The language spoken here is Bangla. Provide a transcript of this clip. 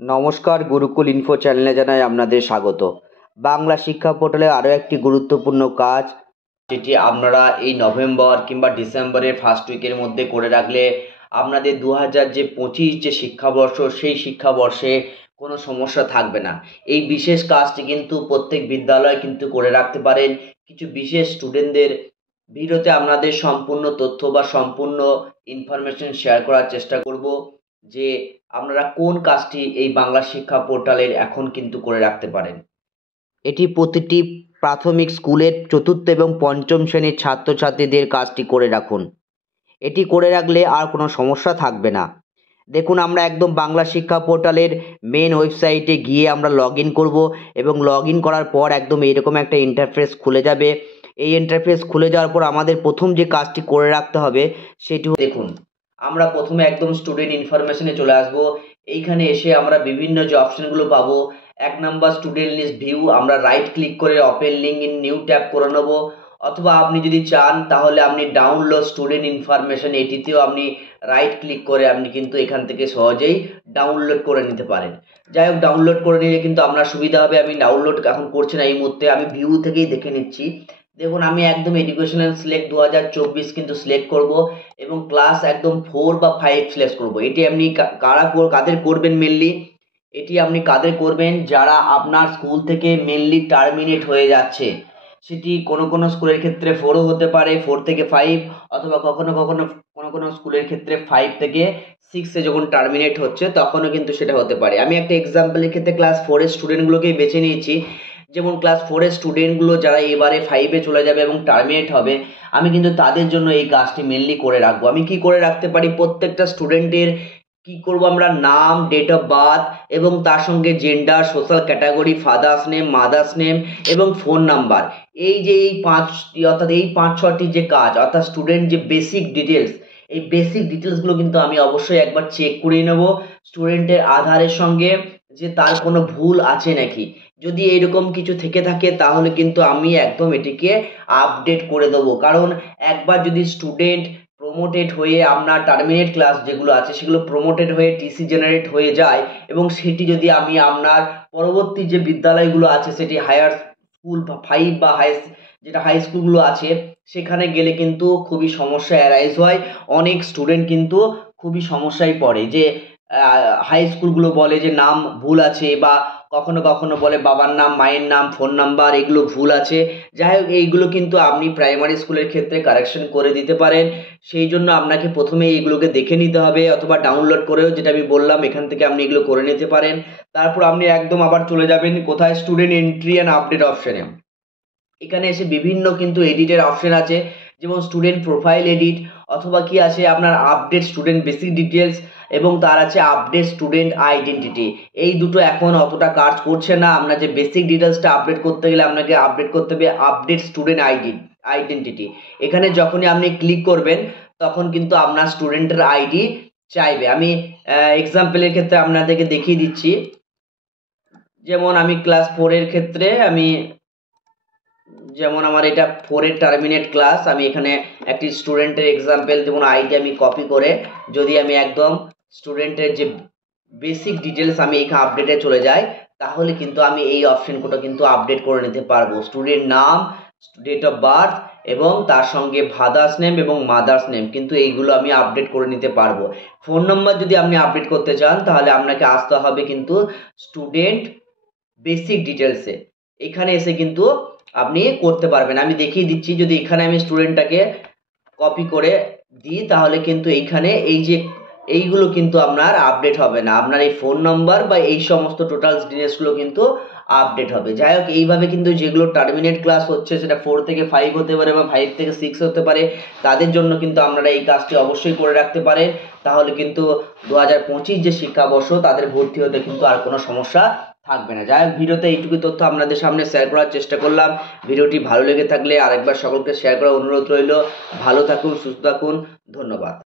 নমস্কার, গুরুকুল ইনফো চ্যানেলে জানাই আপনাদের স্বাগত। বাংলা শিক্ষা পোর্টালে আরও একটি গুরুত্বপূর্ণ কাজ, যেটি আপনারা এই নভেম্বর কিংবা ডিসেম্বরের ফার্স্ট উইকের মধ্যে করে রাখলে আপনাদের 2025 যে শিক্ষাবর্ষ, সেই শিক্ষাবর্ষে কোনো সমস্যা থাকবে না। এই বিশেষ কাজটি কিন্তু প্রত্যেক বিদ্যালয় কিন্তু করে রাখতে পারেন। কিছু বিশেষ স্টুডেন্টদের ভিডিওতে আপনাদের সম্পূর্ণ তথ্য বা সম্পূর্ণ ইনফরমেশন শেয়ার করার চেষ্টা করব যে আপনারা কোন কাজটি এই বাংলা শিক্ষা পোর্টালের এখন কিন্তু করে রাখতে পারেন। এটি প্রতিটি প্রাথমিক স্কুলের চতুর্থ এবং পঞ্চম শ্রেণীর ছাত্রছাত্রীদের কাজটি করে রাখুন। এটি করে রাখলে আর কোনো সমস্যা থাকবে না। দেখুন, আমরা একদম বাংলা শিক্ষা পোর্টালের মেন ওয়েবসাইটে গিয়ে আমরা লগ ইন করবো এবং লগ ইন করার পর একদম এরকম একটা ইন্টারফেস খুলে যাবে। এই ইন্টারফেস খুলে যাওয়ার পর আমাদের প্রথম যে কাজটি করে রাখতে হবে সেটি দেখুন, আমরা প্রথমে একদম স্টুডেন্ট ইনফরমেশনে চলে আসবো। এইখানে এসে আমরা বিভিন্ন যে অপশনগুলো পাবো, 1 নম্বর স্টুডেন্ট লিস্ট ভিউ, আমরা রাইট ক্লিক করে open link in new tab করে নেবো। অথবা আপনি যদি চান তাহলে আপনি ডাউনলোড স্টুডেন্ট ইনফরমেশন, এটিতেও আপনি রাইট ক্লিক করে আপনি কিন্তু এখান থেকে সহজেই ডাউনলোড করে নিতে পারেন। যাই হোক, ডাউনলোড করে নিলে কিন্তু আপনার সুবিধা হবে। আমি ডাউনলোড এখন করছি না এই মুহূর্তে, আমি ভিউ থেকেই দেখে নিচ্ছি। দেখুন, আমি একদম এডুকেশনাল সিলেক্ট 2024 কিন্তু সিলেক্ট করব এবং ক্লাস একদম 4 বা 5 সিলেক্ট করব। এটি আপনি কাদের করবেন মেনলি, এটি আপনি কাদের করবেন যারা আপনার স্কুল থেকে মেনলি টার্মিনেট হয়ে যাচ্ছে। সেটি কোনো স্কুলের ক্ষেত্রে 4ও হতে পারে, 4 থেকে 5, অথবা কোনো স্কুলের ক্ষেত্রে 5 থেকে 6-এ যখন টার্মিনেট হচ্ছে তখনও কিন্তু সেটা হতে পারে। আমি একটা এক্সাম্পলের ক্ষেত্রে ক্লাস 4-এর স্টুডেন্টগুলোকেই বেছে নিয়েছি। যেমন ক্লাস 4-এর স্টুডেন্টগুলো যারা এবারে 5-এ চলে যাবে এবং টার্মিনেট হবে, আমি কিন্তু তাদের জন্য এই কাজটি মেনলি করে রাখবো। আমি কি করে রাখতে পারি, প্রত্যেকটা স্টুডেন্টের কি করব, আমরা নাম, ডেট অফ বার্থ এবং তার সঙ্গে gender, social category, father's name, mother's name এবং ফোন নাম্বার, এই যে এই 5টি অর্থাৎ এই 5-6টি যে কাজ, অর্থাৎ স্টুডেন্ট যে বেসিক ডিটেলস, এই বেসিক ডিটেলসগুলো কিন্তু আমি অবশ্যই একবার চেক করে নেব স্টুডেন্টের আধারের সঙ্গে, যে তার কোনো ভুল আছে নাকি। যদি এইরকম কিছু থেকে থাকে তাহলে কিন্তু আমি একদম এটিকে আপডেট করে দেবো। কারণ একবার যদি স্টুডেন্ট প্রমোটেড হয়ে আপনার টার্মিনেট ক্লাস যেগুলো আছে সেগুলো প্রমোটেড হয়ে টিসি জেনারেট হয়ে যায় এবং সেটি যদি আমি আপনার পরবর্তী যে বিদ্যালয়গুলো আছে, সেটি হায়ার স্কুল বা 5 বা যেটা হাই স্কুলগুলো আছে, সেখানে গেলে কিন্তু খুবই সমস্যা অ্যারাইজ হয়। অনেক স্টুডেন্ট কিন্তু খুবই সমস্যায় পড়ে যে হাই স্কুলগুলো বলে যে নাম ভুল আছে, বা কখনো বলে বাবার নাম, মায়ের নাম, ফোন নাম্বার এগুলো ভুল আছে। যাই হোক, এইগুলো কিন্তু আপনি প্রাইমারি স্কুলের ক্ষেত্রে কারেকশন করে দিতে পারেন। সেই জন্য আপনাকে প্রথমে এইগুলোকে দেখে নিতে হবে, অথবা ডাউনলোড করেও, যেটা আমি বললাম, এখান থেকে আপনি এগুলো করে নিতে পারেন। তারপর আপনি একদম আবার চলে যাবেন কোথায়, স্টুডেন্ট এন্ট্রি অ্যান্ড আপডেট অপশনে। এখানে এসে বিভিন্ন কিন্তু এডিটের অপশন আছে, যেমন স্টুডেন্ট প্রোফাইল এডিট, অথবা কি আছে আপনার আপডেট স্টুডেন্ট বেসিক ডিটেলস, এবং তার আছে আপডেট স্টুডেন্ট আইডেন্টিটি। এই দুটো এখন অতটা কাজ করছে না। আপনার যে বেসিক ডিটেলসটা আপডেট করতে গেলে আপনাকে আপডেট করতে হবে আপডেট স্টুডেন্ট আইডেন্টিটি। এখানে যখনই আপনি ক্লিক করবেন তখন কিন্তু আপনার স্টুডেন্টের আইডি চাইবে। আমি এক্সাম্পলের ক্ষেত্রে আপনাদেরকে দেখিয়ে দিচ্ছি। যেমন আমি ক্লাস 4-এর ক্ষেত্রে যেমন আমার এটা 4-এর টার্মিনেট ক্লাস, আমি এখানে একটি স্টুডেন্টের এক্সাম্পল, যেমন আইডি আমি কপি করে যদি আমি একদম স্টুডেন্টের যে বেসিক ডিটেলস আমি এখানে আপডেটে চলে যাই, তাহলে কিন্তু আমি এই অপশনগুলো কিন্তু আপডেট করে নিতে পারবো। স্টুডেন্ট নাম, ডেট অফ বার্থ এবং তার সঙ্গে ফাদার্স নেম এবং মাদার্স নেম, কিন্তু এইগুলো আমি আপডেট করে নিতে পারবো। ফোন নম্বর যদি আপনি আপডেট করতে চান তাহলে আপনাকে আসতে হবে কিন্তু স্টুডেন্ট বেসিক ডিটেলসে। এখানে এসে কিন্তু আপনি করতে পারবেন। আমি দেখিয়ে দিচ্ছি, যদি এখানে আমি স্টুডেন্টটাকে কপি করে দিই তাহলে কিন্তু এইখানে এইগুলো কিন্তু আপনার আপডেট হবে না। আপনার এই ফোন নাম্বার বা এই সমস্ত টোটাল ডিটেলসগুলো কিন্তু আপডেট হবে। যাই হোক, এইভাবে কিন্তু যেগুলো টার্মিনেট ক্লাস হচ্ছে, সেটা 4 থেকে 5 হতে পারে বা 5 থেকে 6 হতে পারে, তাদের জন্য কিন্তু আপনারা এই কাজটি অবশ্যই করে রাখতে পারেন। তাহলে কিন্তু 2025 যে শিক্ষাবর্ষ, তাদের ভর্তি হতে কিন্তু আর কোনো সমস্যা থাকবে না। যাই হোক, ভিডিওতে এইটুকু তথ্য আপনাদের সামনে শেয়ার করার চেষ্টা করলাম। ভিডিওটি ভালো লেগে থাকলে আরেকবার সকলকে শেয়ার করার অনুরোধ রইল। ভালো থাকুন, সুস্থ থাকুন, ধন্যবাদ।